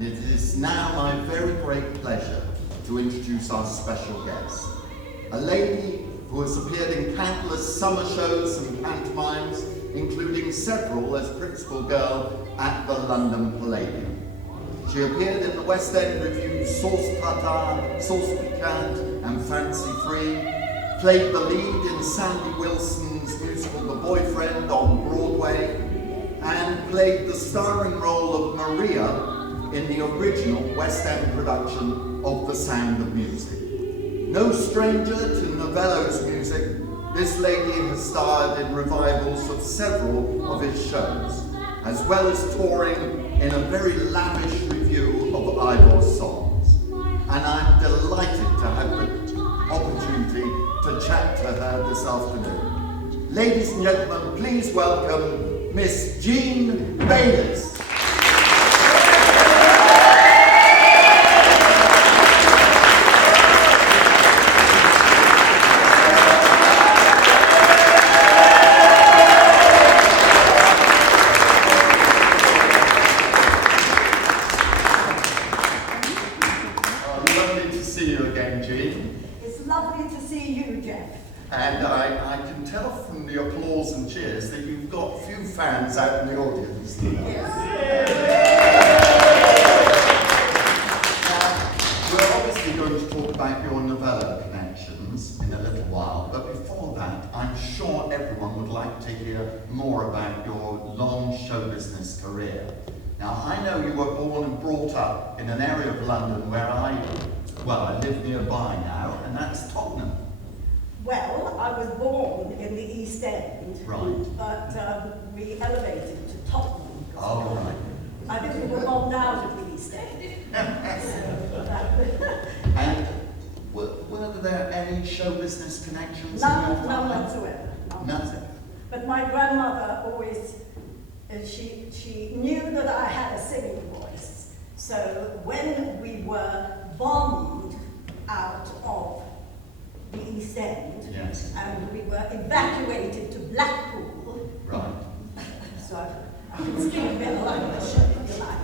And it is now my very great pleasure to introduce our special guest, a lady who has appeared in countless summer shows and pantomimes, including several as principal girl at the London Palladium. She appeared in the West End revues Sauce Tartare, Sauce Piquante and Fancy Free, played the lead in Sandy Wilson's musical The Boyfriend on Broadway, and played the starring role of Maria in the original West End production of The Sound of Music. No stranger to Novello's music, this lady has starred in revivals of several of his shows, as well as touring in a very lavish review of Ivor's songs. And I'm delighted to have the opportunity to chat to her this afternoon. Ladies and gentlemen, please welcome Miss Jean Bayless. And I can tell from the applause and cheers that you've got a few fans out in the audience tonight. Yes. Now, we're obviously going to talk about your Novello connections in a little while, but before that, I'm sure everyone would like to hear more about your long show business career. Now, I know you were born and brought up in an area of London where I live nearby now, and that's Tottenham. Well, I was born in the East End, right. But we elevated to Tottenham. Oh, right. I think we were bombed out of the East End. And were there any show business connections? None whatsoever. Nothing. But my grandmother always, she knew that I had a singing voice. So when we were bombed out of the East End, yes, and we were evacuated to Blackpool. Right. So I can speak a bit of language if you like.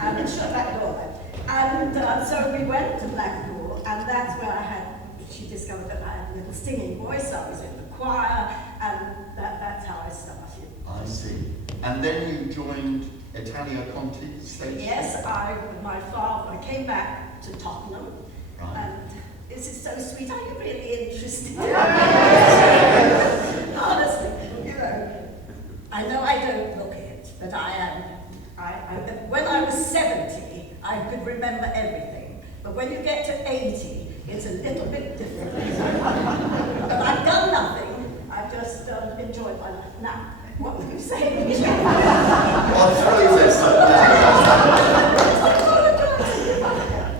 And shut that door then. And so we went to Blackpool, and that's where she discovered that I had a little singing voice. I was in the choir, and that's how I started. I see. And then you joined Italia Conti stage? Yes, with my father, I came back to Tottenham. Right. And this is so sweet. Are you really interested? Honestly, I know I don't look it, but I am. When I was 70, I could remember everything. But when you get to 80, it's a little bit different. But I've done nothing. I've just enjoyed my life. Now, what were you saying? I'll throw this.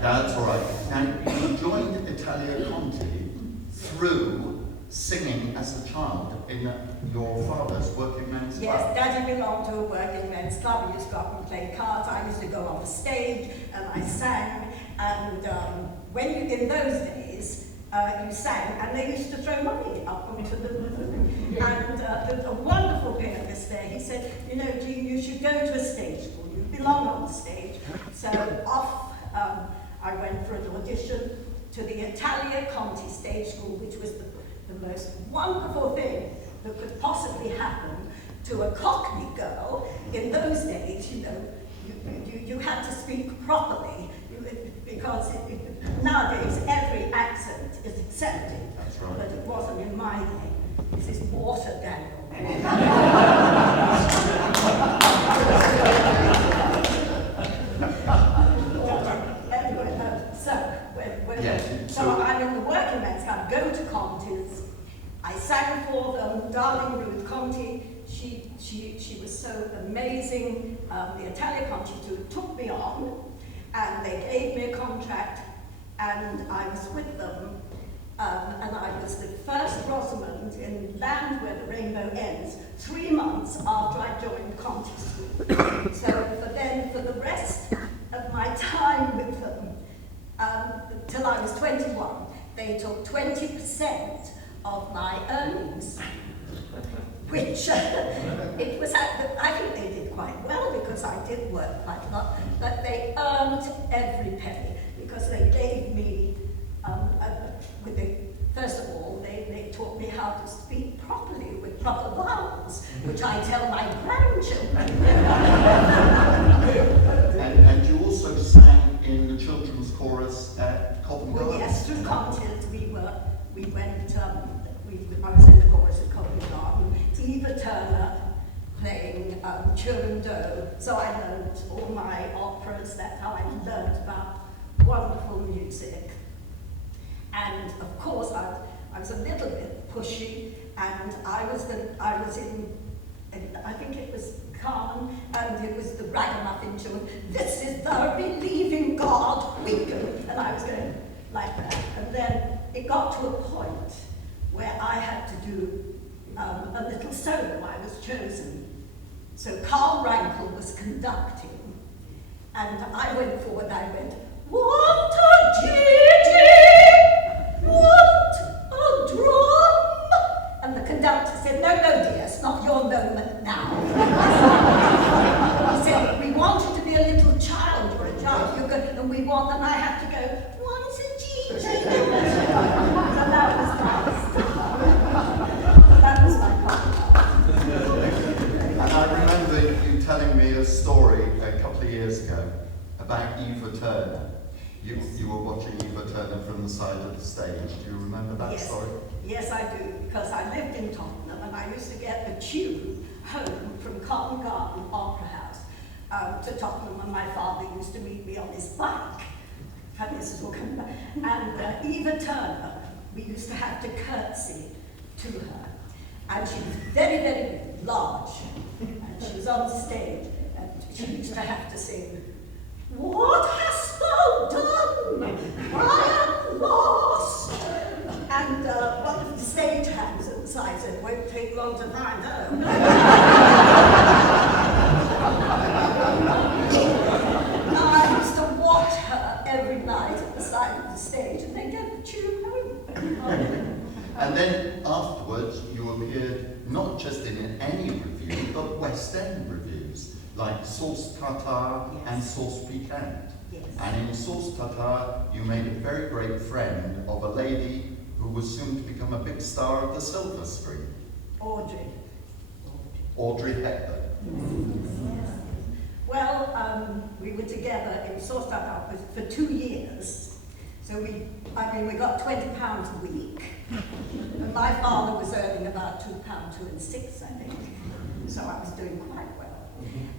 That's all right. Now, you joined Italia Conti through singing as a child in your father's working men's club. Yes, Daddy belonged to a working men's club. He used to go up and play cards. I used to go on the stage and I sang. And in those days, you sang, and they used to throw money up onto the room. And a wonderful pianist there, he said, Jean, you should go to a stage school. You belong on the stage. So off I went for an audition to the Italia Conti stage school, which was the most wonderful thing that could possibly happen to a Cockney girl. In those days, you had to speak properly, because nowadays every accent is accepted. That's right. But it wasn't in my day. This is watered down. So I'm in the working men's club, go to Conti's. I sang for them, darling Ruth Conti. She was so amazing. The Italia Conti took me on, and they gave me a contract, and I was with them. And I was the first Rosamond in Land Where the Rainbow Ends, 3 months after I joined Conti School. So for the rest of my time with them, till I was 21, they took 20% of my earnings. which it was I think they did quite well because I did work quite a lot, but they earned every penny because they gave me, first of all, they taught me how to speak properly with proper vowels, which I tell my grandchildren. And you also sang in the children's chorus at Covent Garden. Well, yes, through Content we went, I was in the chorus at Covent Garden, Eva Turner playing Turandot, so I learned all my operas, that's how I learned about wonderful music. And of course I was a little bit pushy, and I was in, I think it was Carmen, and it was the ragamuffin tune, this is the believing God we do, and I was going like that. And then it got to a point where I had to do a little solo. I was chosen. So Carl Rankel was conducting, and I went forward, I went, what a Gigi, what a drum. And the conductor said, no, dear, it's not your moment now. He said, we want you to be a little child, you're a child, and we want, and I have to go, what's a Gigi? So that was nice. That was my comment. And I remember you telling me a story a couple of years ago about Eva Turner. You were watching Eva Turner from the side of the stage. Do you remember that story? Yes, I do, because I lived in Tottenham and I used to get the tube home from Covent Garden Opera House to Tottenham, and my father used to meet me on his bike. And this is all coming back. And Eva Turner, we used to have to curtsy to her. And she was very, very large. And she was on stage, and she used to have to sing, what hast thou done? I am lost. And one of the stage hands at the side said, won't take long to find her. Now I used to watch her every night at the side of the stage and then get the tube home. And then afterwards, you appeared not just in any review, but West End reviews, like Sauce Tartare and Sauce Piquante. Yes. And in Sauce Tartare, you made a very great friend of a lady who was soon to become a big star of the silver screen. Audrey Hepburn. Yes. Well, we were together in Sauce Tartare for 2 years. So we got £20 a week. And my father was earning about £2, 2 and 6, I think. So I was doing quite well.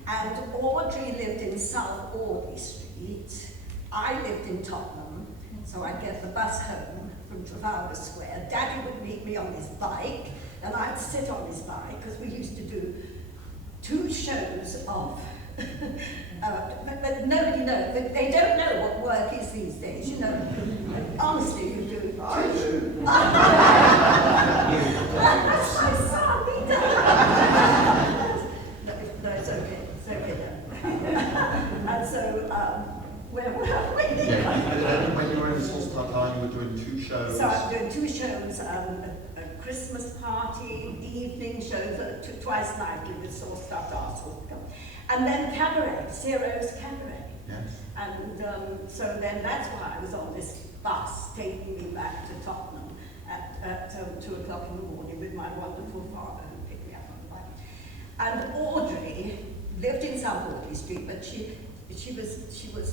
And Audrey lived in South Audley Street. I lived in Tottenham, so I'd get the bus home from Trafalgar Square. Daddy would meet me on his bike, and I'd sit on his bike, because we used to do 2 shows of but nobody knows. They don't know what work is these days, you know. Honestly, you do. I do. That's my son, he does. No, it's okay. It's okay then. And so, where were we? Yeah. When you were in Sauce Tartare, you were doing 2 shows. So I'm doing 2 shows, a Christmas party, evening shows, twice nightly with Sauce Tartare. And then cabaret, Ciro's cabaret. Yes. And so then that's why I was on this bus taking me back to Tottenham at 2 o'clock in the morning with my wonderful father who picked me up on the bike. And Audrey lived in South Audley Street, but she was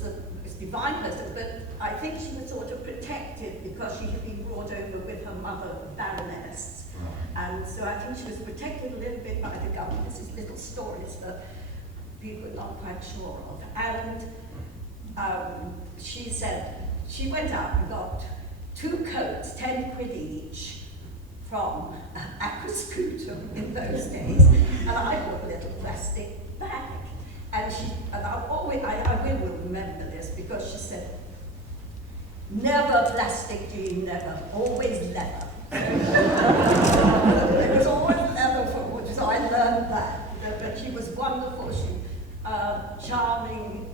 a divine person, but I think she was sort of protected because she had been brought over with her mother, Baroness. Right. And so I think she was protected a little bit by the government. This is little stories that people are not quite sure of. And she said, she went out and got 2 coats, 10 quid each, from Aquascutum in those days. And I bought a little plastic bag. And I will remember this because she said, never plastic, Jean, never, always leather. It was always leather for wood, so I learned that. But she was wonderful, she charming,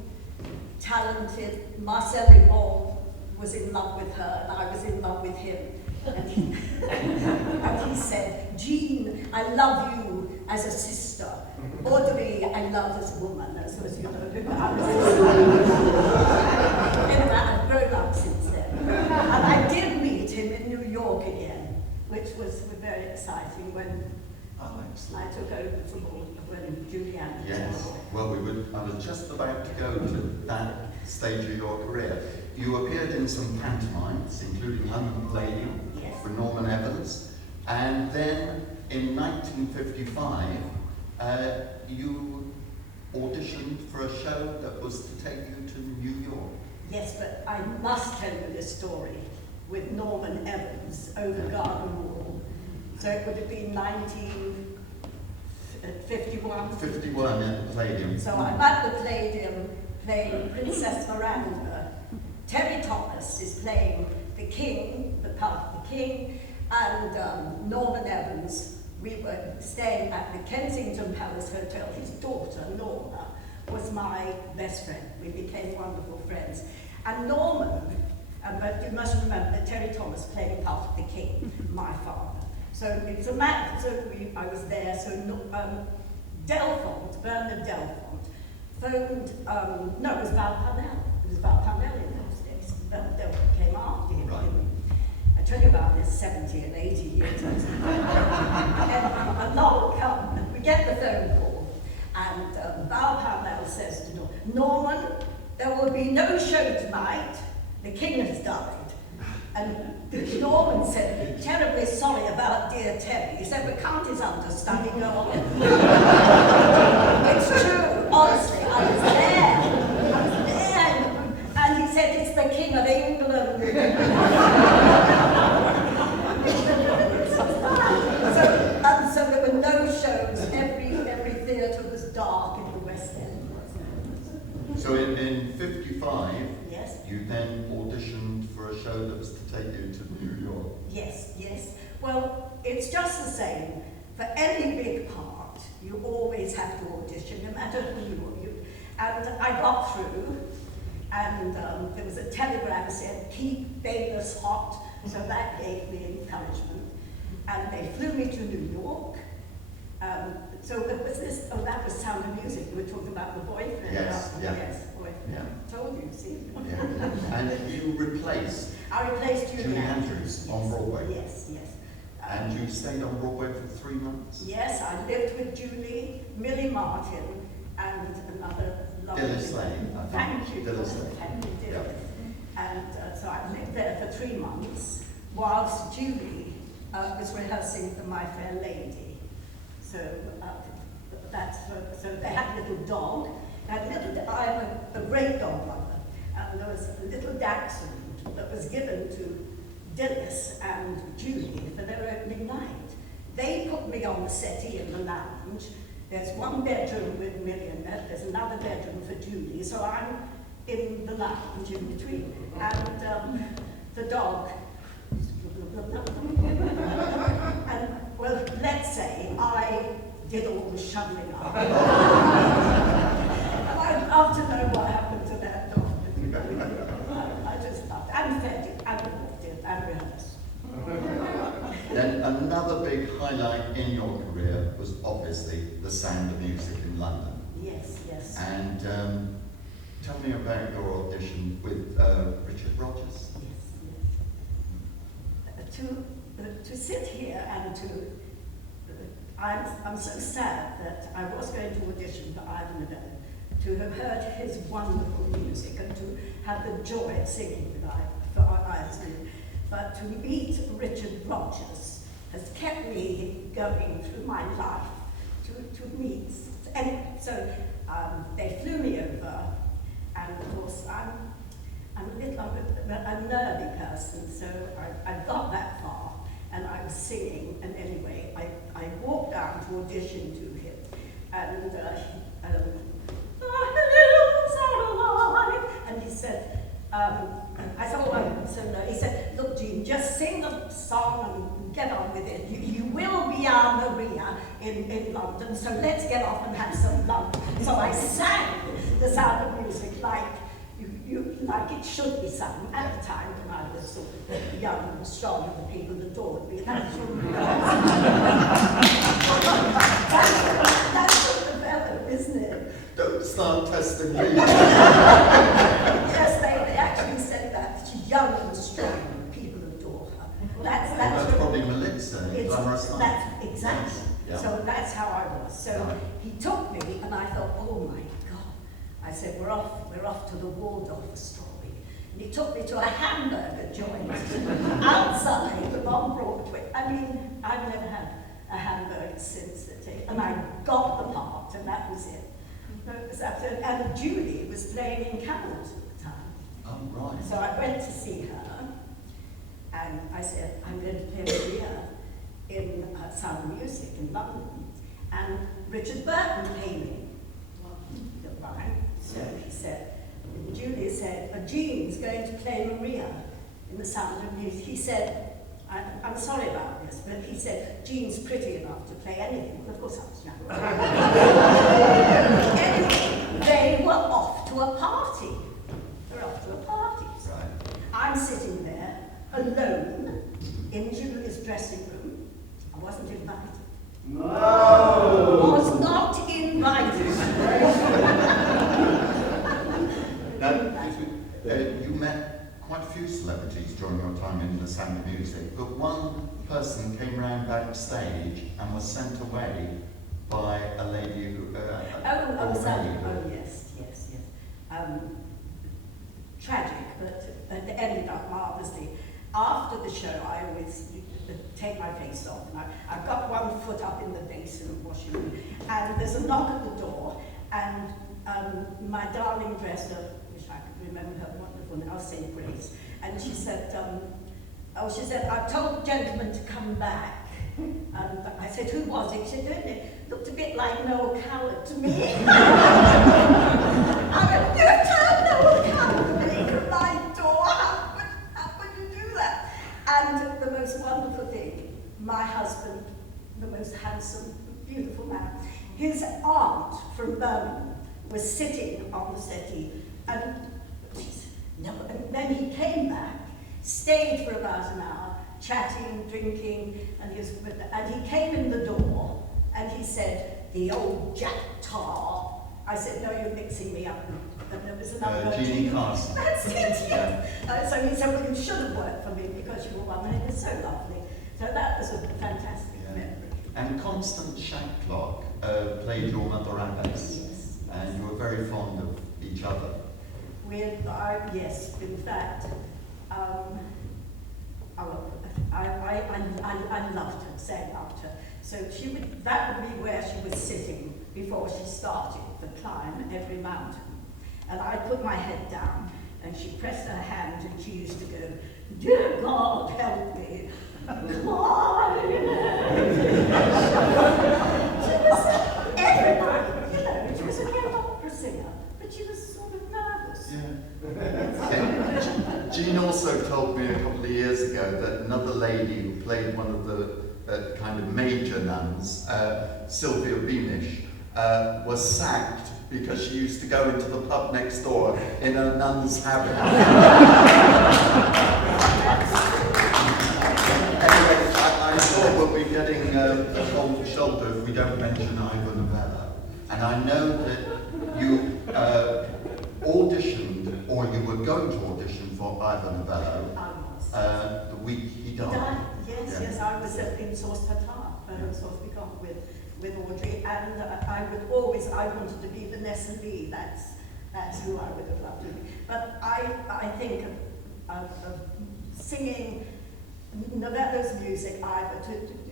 talented. Marcel Yvon was in love with her and I was in love with him. And he said, Jean, I love you as a sister. Audrey, I love as a woman. As you know, I was anyway, I've grown up since then. And I did meet him in New York again, which was very exciting when I took over from when Julianne. Yes, well, I was just about to go to that stage of your career. You appeared in some pantomimes, including London Palladium for Norman Evans, and then in 1955, you auditioned for a show that was to take you to New York. Yes, but I must tell you this story with Norman Evans over Garden Wall. So it would have been 1951. 51 at the Palladium. So I'm at the Palladium playing Princess Miranda. Terry Thomas is playing the king, the part of the king, and Norman Evans. We were staying at the Kensington Palace Hotel. His daughter, Norma, was my best friend. We became wonderful friends. And Norman, but you must remember that Terry Thomas playing part of the king, my father. So it was I was there, so Bernard Delfont, phoned, no, it was Val Parnell. It was Val Parnell in those days. Delfont came after him. Right. I tell you about this 70 and 80 years. And along come, and we get the phone call, and Val Parnell says to Norman, there will be no show tonight. The king has died. And Norman said, terribly sorry about dear Terry. He said, but can't his understudy go on? It's true, honestly, I was there. And he said, it's the King of England. So there were no shows. Every theatre was dark in the West End. So in 55, yes, you then auditioned for a show that was to take you to New York. Yes, yes. Well, it's just the same. For any big part, you always have to audition, no matter who you. And I got through, and there was a telegram said, keep Bayless hot, so that gave me encouragement. And they flew me to New York. So it was this, that was Sound of Music. We were talking about the boyfriend. Yes, yeah. Yes, boyfriend. Yeah. Told you, see. Yeah. And you replaced I replaced Julie Andrews on Broadway. Yes, yes. And you stayed on Broadway for 3 months? Yes, I lived with Julie, Millie Martin, and another lovely... Dilys Lane, I think. Thank you. Dilys Lane. Thank you, Dilys. Yep. And so I lived there for 3 months, whilst Julie was rehearsing for My Fair Lady. So so they had a little dog. I have a great dog mother, and there was a little dachshund that was given to Dilys and Julie for their opening night. They put me on the settee in the lounge. There's one bedroom with Millie in it, there's another bedroom for Julie, so I'm in the lounge in between. And the dog, and well, let's say I did all the shoveling up. And I'd love to know what happened to that dog. I just loved it, and fed it, and walked it, and rehearsed. Then another big highlight in your career was obviously the Sound of Music in London. Yes, yes. And tell me about your audition with Richard Rogers. Yes, yes. To sit here and I'm so sad that I was going to audition for Ivan Neville, to have heard his wonderful music and to have the joy of singing for Ivan. But to meet Richard Rogers has kept me going through my life to meet. And so they flew me over, and of course I'm a little a nervy person, so I got that far. And I was singing, and anyway, I walked down to audition to him, and and he said, I said, oh, so no. He said, look, Jean, just sing the song and get on with it. You will be our Maria in London, so let's get off and have some lunch. So I sang The Sound of Music like, like it should be sung at the time when I was sort of young and strong and the people adored me. That's what the fellow, isn't it? Don't start testing me. Yes, they actually said that. She's young and strong and people adore her. That's probably Melissa. That's exactly. Yeah. So that's how I was. So he took me and I thought, oh my God. I said, we're off to the Waldorf Astoria. And he took me to a hamburger joint outside on Broadway. I mean, I've never had a hamburger since the day. And I got the part and that was it. It was absolute, and Julie was playing in Camelot at the time. Oh, right. So I went to see her and I said, I'm going to play Maria in Sound of Music in London. And Richard Burton came in. So he said, Julie said, Jean's going to play Maria in the Sound of Music. He said, I'm sorry about this, but he said, Jean's pretty enough to play anything. Well, of course I was young. Anyway, they were off to a party. They're off to a party. Right. I'm sitting there, alone, in Julie's dressing room. I wasn't invited. No! Was not invited. Now, you met quite a few celebrities during your time in the Sound of Music, but one person came round backstage and was sent away by a lady who... Yes. Tragic, but it ended up marvellously. After the show, I always take my face off, and I've got one foot up in the basin of washing room, and there's a knock at the door, and my darling dresser, wish I could remember her wonderful name, I'll say Grace, and she said, I've told the gentleman to come back. And I said, who was it? She said, it looked a bit like Noel Coward to me. I went, you've turned Noel Coward at my door. How could you do that? And the most wonderful thing, my husband, the most handsome, beautiful man, his aunt from Birmingham was sitting on the settee, and then he came back, stayed for about an hour, chatting, drinking, and he came in the door, and he said, the old Jack Tar. I said, no, you're mixing me up. And there was another Jeannie Carson. That's it, yes. So he said, well, you should have worked for me because you were one, and it was so lovely. So that was a fantastic memory. And Constance Shacklock played your mother Alice. Yes. And you were very fond of each other. Yes, in fact, I loved her, say I loved her. So that would be where she was sitting before she started the climb every mountain. And I put my head down, and she pressed her hand, and she used to go, dear God, help me. God. She was every night, she was a great opera singer, but she was sort of nervous. Yeah. Jean also told me a couple of years ago that another lady who played one of the kind of major nuns, Sylvia Beamish, was sacked because she used to go into the pub next door in a nun's habit. Anyway, I thought we'll be getting a cold shoulder if we don't mention Ivor Novello. And I know that you auditioned, or you were going to audition for Ivor Novello the week he died. Yes, I was in Source Patar, Source Picot with Audrey, and I wanted to be Vanessa Lee. That's who I would have loved to be. But I think of singing Novello's music, Ivor,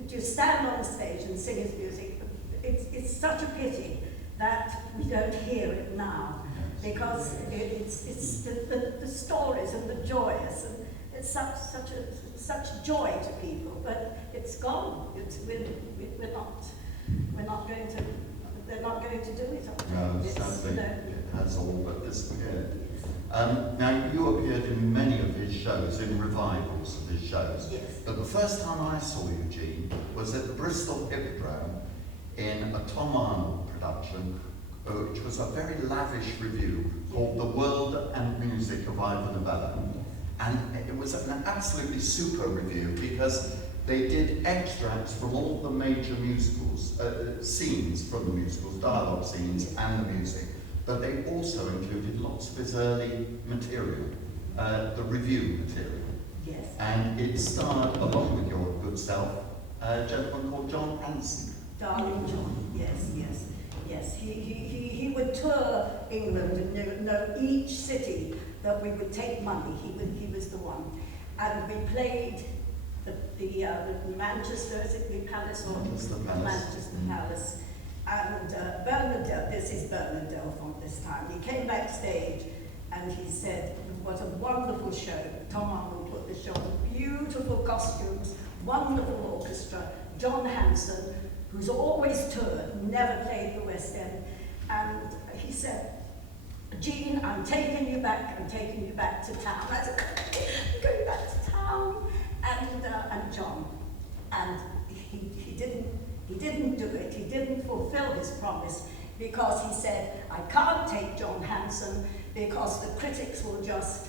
to stand on the stage and sing his music, it's such a pity that we don't hear it now, because it's the stories and the joyous, and it's such joy to people, but it's gone. We're not going to. They're not going to do it. No, sadly, it has all but disappeared. Now, you appeared in many of his shows, in revivals of his shows. Yes. But the first time I saw you, Jean, was at the Bristol Hippodrome in a Tom Arnold production, which was a very lavish review called The World and Music of Ivor Novello. And it was an absolutely super review because they did extracts from all the major musicals, scenes from the musicals, dialogue scenes and the music, but they also included lots of his early material, the review material. Yes. And it starred, along with your good self, a gentleman called John Hanson. Darling John, yes, yes, yes. He would tour England and know each city that we would take money. He was the one. And we played the Manchester, is it the Palace or Manchester Palace. Manchester Palace. And Bernadette, this is Bernadette from this time, he came backstage and he said, what a wonderful show. Tom Arnold put the show on, beautiful costumes, wonderful orchestra, John Hanson, who's always toured, never played the West End. And he said, Jean, I'm taking you back to town. I said, I'm going back to town. And John, and he didn't do it. He didn't fulfill his promise because he said, I can't take John Hanson because the critics will just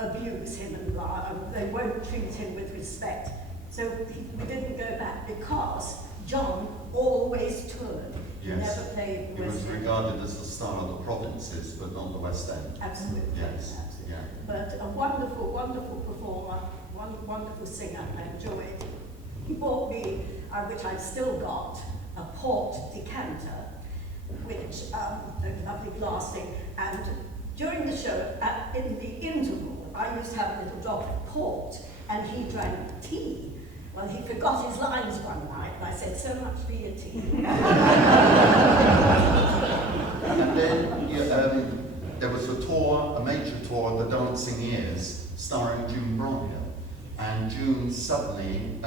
abuse him and they won't treat him with respect. So we didn't go back because John always toured. Yes. Never played the He was West End. regarded as the star of the provinces, but not the West End. Absolutely. Yes. Absolutely. Yeah. But a wonderful, wonderful performer, wonderful singer. I enjoyed. He bought me, which I've still got, a port decanter, which a lovely glass thing. And during the show, in the interval, I used to have a little drop of port, and he drank tea. Well, he forgot his lines one night, and I said, so much for your tea. And then there was a tour, a major tour, The Dancing Years, starring June Bromhill. And June suddenly,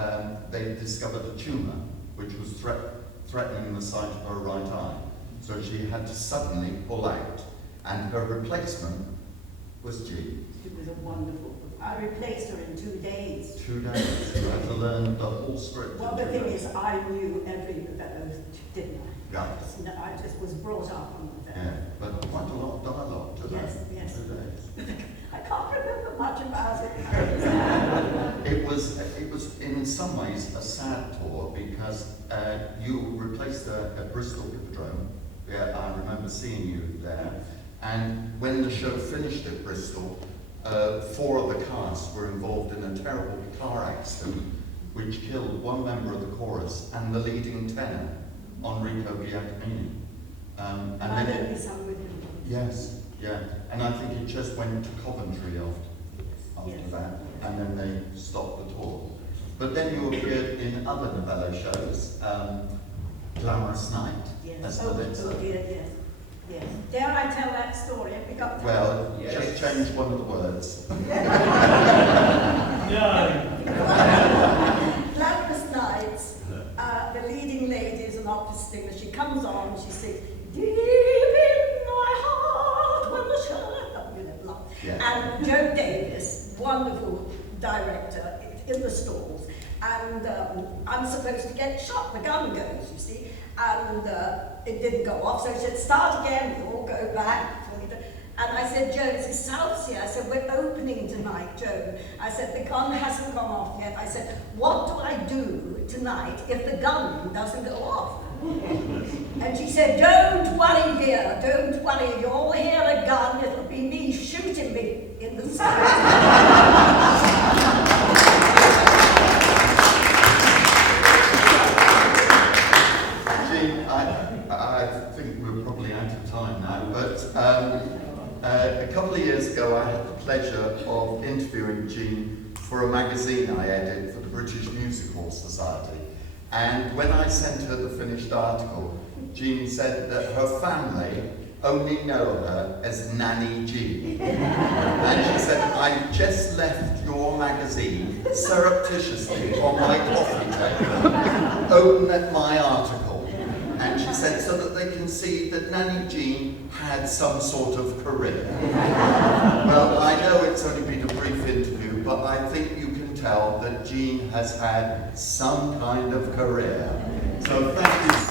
they discovered a tumour, which was threatening the sight of her right eye. So she had to suddenly pull out. And her replacement was Jean. It was a wonderful. I replaced her in 2 days. 2 days. You had to learn the whole script. Well, the thing is, I knew every Novello, didn't I? Yeah. No, I just was brought up on Novello. Yeah, but quite a lot of dialogue to Yes, that. yes. 2 days. I can't remember much about it. It was in some ways a sad tour because you replaced her at Bristol Hippodrome. Yeah, I remember seeing you there. And when the show finished at Bristol, 4 of the cast were involved in a terrible car accident which killed one member of the chorus and the leading tenor, Enrico Giacomini. And I then don't miss with him. yes, yeah, and I think it just went to Coventry after Yes. that, and then they stopped the tour. But then you appeared in other Novello shows, Glamorous Night, Yes. as Oh, Melissa. dear, yes. Yes. Dare I tell that story? Have we got Well, Yes. just change one of the words. Glamorous Nights, the leading lady is an opera singer. She comes on, she sings, deep in my heart, when the show, Yeah. and Joe Davis, wonderful director, in the stalls. And I'm supposed to get shot, the gun goes, you see, and it didn't go off, so she said, start again, we all go back. And I said, Joan, it's South Sea. I said, we're opening tonight, Joan. I said, the gun hasn't gone off yet. I said, what do I do tonight if the gun doesn't go off? And she said, don't worry, dear, don't worry. You'll hear a gun, it'll be me shooting me in the side. I think we're probably out of time now, but a couple of years ago I had the pleasure of interviewing Jean for a magazine I edit for the British Music Hall Society. And when I sent her the finished article, Jean said that her family only know her as Nanny Jean. And she said, I just left your magazine surreptitiously on my coffee table, open at my article. And she said, so that they can see that Nanny Jean had some sort of career. Well, I know it's only been a brief interview, but I think you can tell that Jean has had some kind of career. So thank you.